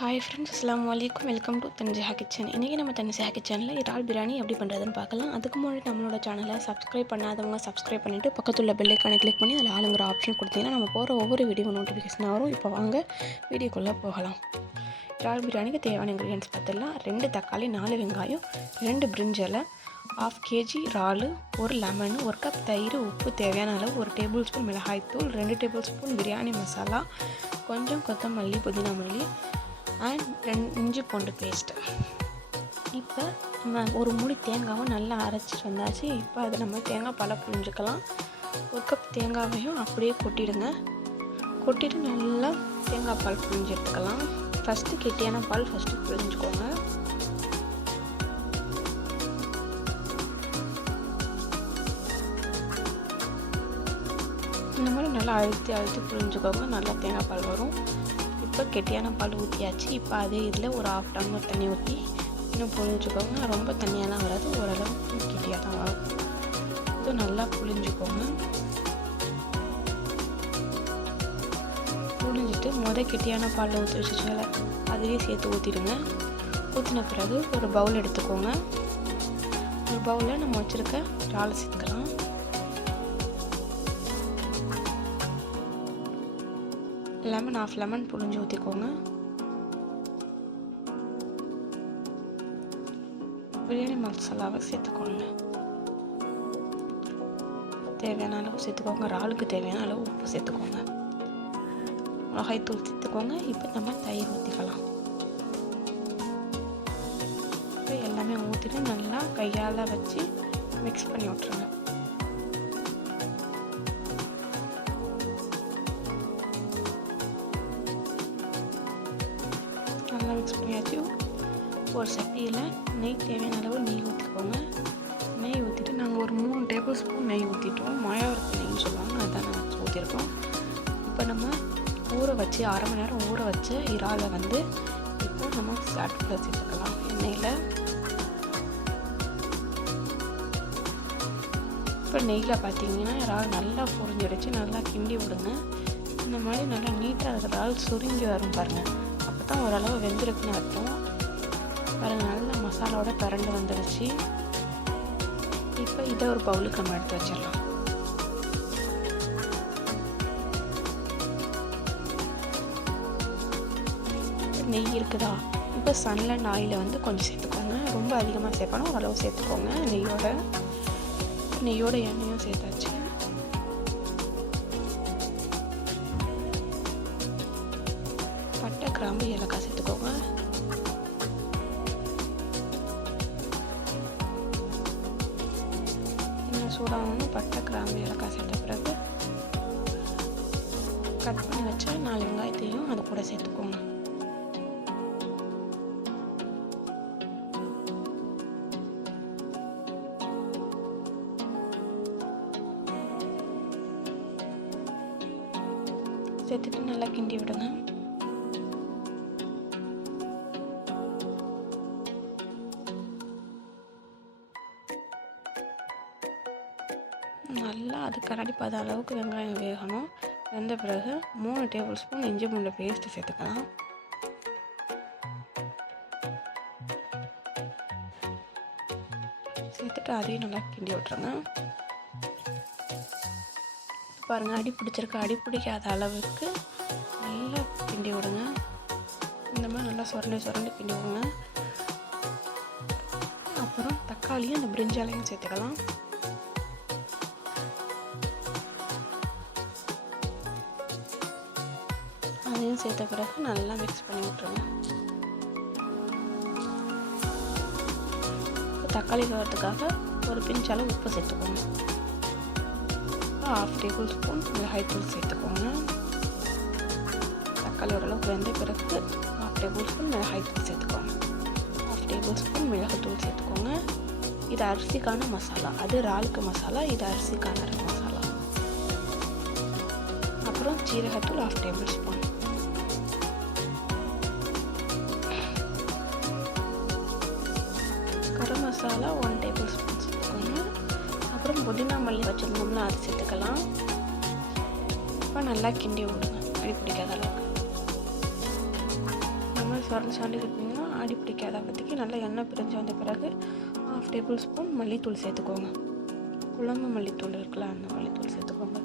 Hi friends, அஸ்ஸலாமு அலைக்கும். Welcome to Thansiha kitchen. இன்றைக்கி நம்ம தன்சிஹா கிச்சனில் இறால் பிரியாணி எப்படி பண்ணுறதுன்னு பார்க்கலாம். அதுக்கு முன்னாடி நம்மளோட சேனலை சப்ஸ்கிரைப் பண்ணாதவங்க சப்ஸ்கிரைப் பண்ணிவிட்டு பக்கத்துள்ள பெல் ஐக்கானை கிளிக் பண்ணி அதில் ஆளுங்கிற ஆப்ஷன் கொடுத்தீங்கன்னா நம்ம போகிற ஒவ்வொரு வீடியோ நோட்டிஃபிகேஷன் வரும். இப்போ வாங்க வீடியோக்குள்ளே போகலாம். இறால் பிரியாணிக்கு தேவையான இன்க்ரீடியன்ஸ் பார்த்துடலாம். 2 தக்காளி, 4 வெங்காயம், 2 பிரிஞ்சலை, 1/2 kg இறால், 1 லெமன், 1 கப் தயிர், உப்பு தேவையான அளவு, 1 டேபிள் ஸ்பூன் மிளகாய்த்தூள், 2 டேபிள் ஸ்பூன் பிரியாணி மசாலா, கொஞ்சம் கொத்தமல்லி, புதினா மல்லி அண்ட் 2 இஞ்சி பூண்டு பேஸ்ட்டு. இப்போ நம்ம ஒரு மூடி தேங்காவை நல்லா அரைச்சிட்டு வந்தாச்சு. இப்போ அதை நம்ம தேங்காய் பாலை புழிஞ்சிக்கலாம். 1 கப் தேங்காவையும் அப்படியே கொட்டிட்டு நல்லா தேங்காய் பால் புழிஞ்சு எடுத்துக்கலாம். ஃபஸ்ட்டு கெட்டியான பால் புழிஞ்சுக்கோங்க. இந்த மாதிரி நல்லா அழுத்தி புழிஞ்சுக்கோங்க. நல்லா தேங்காய் பால் வரும். இப்போ கெட்டியான பால் ஊற்றியாச்சு. இப்போ அதே இதில் ஒரு 1/2 டம்ளர் தண்ணி ஊற்றி இன்னும் புழிஞ்சுக்கோங்க. ரொம்ப தண்ணியெல்லாம் வராது, ஓரளவுக்கு கெட்டியாக தான் வரும். இது நல்லா புழிஞ்சுக்கோங்க. புழிஞ்சிட்டு கெட்டியான பாலில் ஊற்றி வச்சுச்சுல அதுலேயே சேர்த்து ஊற்றிடுங்க. ஊற்றின பிறகு ஒரு பவுல் எடுத்துக்கோங்க. ஒரு பவுலில் நம்ம வச்சுருக்க இறாலை சேர்த்துக்கலாம். லெமன் 1/2 லெமன் புழிஞ்சு ஊற்றிக்கோங்க. பிரியாணி மசாலாவை சேர்த்துக்கோங்க. தேவையான அளவு சேர்த்துக்கோங்க. இறாலுக்கு தேவையான அளவு உப்பு சேர்த்துக்கோங்க. மிளகாய்த்தூள் சேர்த்துக்கோங்க. இப்போ நம்ம தயிர் ஊற்றிக்கலாம். இப்போ எல்லாமே ஊற்றிட்டு நல்லா கையால் வச்சு மிக்ஸ் பண்ணி விட்ருங்க. நல்லா மிக்ஸ் பண்ணியாச்சு. ஒரு சட்டியில் நெய் தேவையான அளவு நெய் ஊற்றிக்கோங்க. நெய் ஊற்றிட்டு நாங்கள் ஒரு 3 டேபிள் ஸ்பூன் நெய் ஊற்றிட்டோம். மாயாவரத்து நெய்ன்னு சொல்லுவாங்க, அதுதான் நாங்கள் ஊற்றிருக்கோம். இப்போ நம்ம ஊற வச்சு 1/2 மணி நேரம் ஊற வச்ச இறாலை இப்போ நம்ம சாட்டுக்குள்ளே சேர்த்துக்கலாம். எண்ணெயில் இப்போ நெய்யில் பார்த்தீங்கன்னா இறால் நல்லா பொரிஞ்சிடுச்சு. நல்லா கிண்டி விடுங்க. இந்த மாதிரி நல்லா நீட்டாக இருக்கிற இறால் சுருங்கி வரும் பாருங்கள். அப்போ தான் ஓரளவு வெந்திருக்குன்னு அர்த்தம். பாருங்கள், நல்லா மசாலாவோட கரண்டு வந்துடுச்சு. இப்போ இதை ஒரு பவுலுக்கு நம்ம எடுத்து வச்சிடலாம். நெய் இருக்குதா? இப்போ சன்லைட் ஆயிலை கொஞ்சம் சேர்த்துக்கோங்க. ரொம்ப அதிகமாக சேர்க்கணும், ஓரளவு சேர்த்துக்கோங்க. நெய்யோட எண்ணெயும் சேர்த்தாச்சு. பட்டை, கிராம்பு, ஏலக்காய் சேர்த்துக்கோங்க. இன்னும் சூடாகணும். பட்டை, கிராம்பு, ஏலக்காய் சேர்த்த பிறகு கட் பண்ணி வச்ச 4 வெங்காயத்தையும் அது கூட சேர்த்துக்கோங்க. சேர்த்துட்டு நல்லா கிண்டி விடுங்க. நல்லா அது கரடி பாத அளவுக்கு வெங்காயம் வேகணும். வெந்த பிறகு 3 டேபிள் ஸ்பூன் இஞ்சி பூண்டு பேஸ்ட்டு சேர்த்துக்கலாம். சேர்த்துட்டு அதையும் நல்லா கிண்டி விட்டுருங்க. பாருங்கள், அடி பிடிக்காத அளவுக்கு நல்லா கிண்டி விடுங்க. இந்த மாதிரி நல்லா சுரண்டி கிண்டி விடுங்க. அப்புறம் தக்காளியும் அந்த பிரிஞ்சாலையும் சேர்த்துக்கலாம். அதையும் சேர்த்த பிறகு நல்லா மிக்ஸ் பண்ணி விட்டுருங்க. தக்காளி வரதுக்காக ஒரு பிஞ்ச் அளவு உப்பு சேர்த்துக்கோங்க. 1/2 டேபிள் ஸ்பூன் மிளகாய்த்தூள் சேர்த்துக்கோங்க. தக்காளி ஓரளவுக்கு வெந்த பிறகு 1/2 டேபிள் ஸ்பூன் மிளகாய்த்தூள் சேர்த்துக்கோங்க. 1/2 டேபிள் ஸ்பூன் மிளகுத்தூள் சேர்த்துக்கோங்க. இது அரிசிக்கான மசாலா, அது இறாலுக்கு மசாலா, இது அரிசிக்கான மசாலா. அப்புறம் ஜீரகத்தூள் 1/2 table spoon. Garam masala 1 table spoon சேர்த்துக்கோங்க. அப்புறம் புதினா மல்லி வச்சுருந்தோம்னா அது சேர்த்துக்கலாம். இப்போ நல்லா கிண்டி விடுங்க, அடி பிடிக்காத அளவுக்கு. சுரண்டி சுரண்டி விட்டிங்கன்னா அடி பிடிக்காத பற்றிக்கு நல்லா எண்ணெய் பிரிஞ்சு வந்த பிறகு 1/2 டேபிள் ஸ்பூன் மல்லித்தூள் சேர்த்துக்கோங்க. குழம்பு மல்லித்தூள் இருக்குல்ல, அந்த மல்லித்தூள் சேர்த்துக்கோங்க.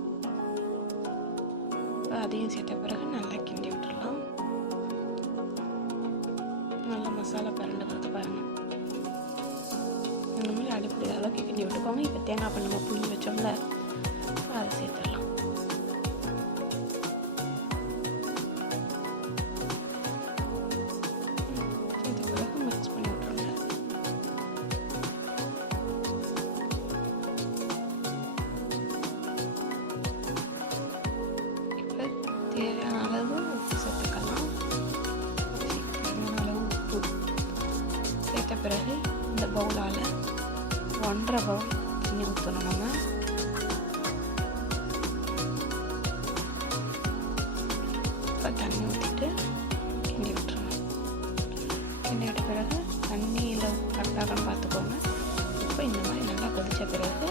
அதையும் சேர்த்த பிறகு நல்லா கிண்டி விட்டுடலாம். நல்லா மசாலா பரண்டு வருது பாருங்கள். இந்த மாதிரி அடிப்படை அளவுக்கு கிண்டி விட்டுக்கோங்க. இப்போ தேங்காய் பால் நம்ம புளிஞ்சு வச்சோம்ல, அதை சேர்த்துடலாம். சேர்த்த பிறகு மிக்ஸ் பண்ணி விட்டுருங்க. இப்போ தேவையான அளவு உப்பு சேர்த்துக்கலாம். தேவையான அளவு உப்பு சேர்த்த பிறகு இந்த பவுலால் 1.5 பவுல் தண்ணி ஊற்றணும். நம்ம இப்போ தண்ணி ஊற்றிட்டு கிண்டி விட்டுருணும். கிண்டி விட்ட பிறகு தண்ணியில் கரெக்டாக பார்த்துக்கோங்க. இப்போ இந்த மாதிரி நல்லா கொதித்த பிறகு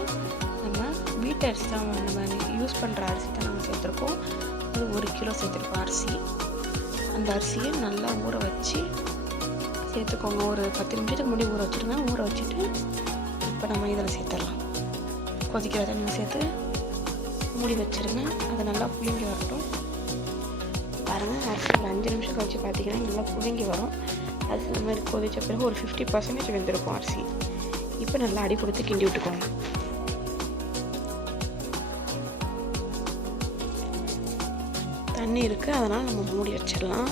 நம்ம வீட்டு அரிசி தான் நம்ம யூஸ் பண்ணுற அரிசி தான் நம்ம சேர்த்துருக்கோம். அது 1 கிலோ சேர்த்துருக்கோம் அரிசி. அந்த அரிசியை நல்லா ஊற வச்சு சேர்த்துக்கோங்க. ஒரு 10 நிமிஷத்துக்கு முன்னாடி ஊற வச்சுருங்க. ஊற வச்சுட்டு இப்போ நம்ம இதில் சேர்த்துடலாம். கொதிக்கிற தண்ணி சேர்த்து மூடி வச்சுருங்க. அது நல்லா புளிங்கி வரட்டும். பாருங்கள், அரிசி ஒரு 5 நிமிஷம் கழிச்சு பார்த்தீங்கன்னா நல்லா புளிங்கி வரும். அது இந்த மாதிரி கொதித்த பிறகு ஒரு 50% வெந்திருக்கும் அரிசி. இப்போ நல்லா அடி கொடுத்து கிண்டி விட்டுக்கோங்க. தண்ணி இருக்குது, அதனால் நம்ம மூடி வச்சிடலாம்.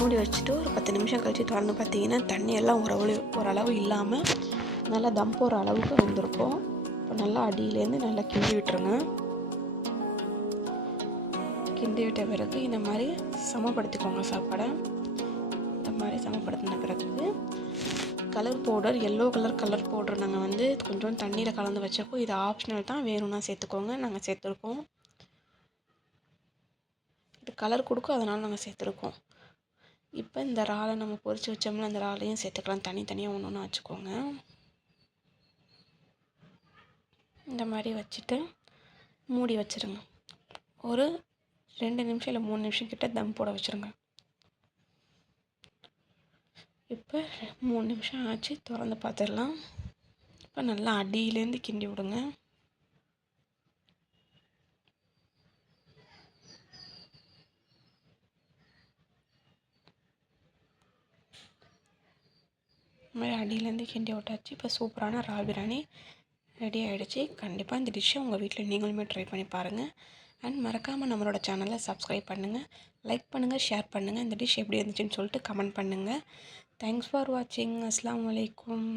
மூடி வச்சுட்டு ஒரு 10 நிமிஷம் கழித்து திறந்து பார்த்தீங்கன்னா தண்ணி எல்லாம் ஓரளவு இல்லாமல் நல்லா தம் போகிற அளவுக்கு வந்திருக்கும். இப்போ நல்லா அடியிலேருந்து நல்லா கிண்டி விட்டுருங்க. கிண்டி விட்ட பிறகு இந்த மாதிரி சமப்படுத்திக்கோங்க சாப்பாடை. இந்த மாதிரி சமப்படுத்தின பிறகு colour powder, yellow colour powder நாங்கள் கொஞ்சம் தண்ணியில் கலந்து வச்சுருக்கோம். இது ஆப்ஷனல் தான், வேணும்னா சேர்த்துக்கோங்க. நாங்கள் சேர்த்துருக்கோம். இது கலர் கொடுக்கும், அதனால் நாங்கள் சேர்த்துருக்கோம். இப்போ இந்த இறாலை நம்ம பொரிச்சு வச்சோம்னா அந்த இறாலையும் சேர்த்துக்கலாம். தனித்தனியாக ஒன்று வச்சுக்கோங்க. இந்த மாதிரி வச்சுட்டு மூடி வச்சுருங்க. ஒரு 2 நிமிஷம் இல்லை 3 நிமிஷம் கிட்ட தம் போட வச்சுருங்க. இப்போ 3 நிமிஷம் ஆச்சு, திறந்து பார்த்துடலாம். இப்போ நல்லா அடியிலேருந்து கிண்டி விடுங்க. இந்த மாதிரி அடியிலேருந்து கிண்டி விட்டாச்சு. இப்போ சூப்பரான இறால் பிரியாணி ரெடி ஆகிடுச்சு. கண்டிப்பாக இந்த டிஷ்ஷை உங்கள் வீட்டில் நீங்களுமே ட்ரை பண்ணி பாருங்கள். அண்ட் மறக்காமல் நம்மளோட சேனலை சப்ஸ்கிரைப் பண்ணுங்கள், லைக் பண்ணுங்கள், ஷேர் பண்ணுங்கள். இந்த டிஷ் எப்படி இருந்துச்சுன்னு சொல்லிட்டு கமெண்ட் பண்ணுங்கள். தேங்க்ஸ் ஃபார் வாட்சிங். அஸ்ஸலாமு அலைக்கும்.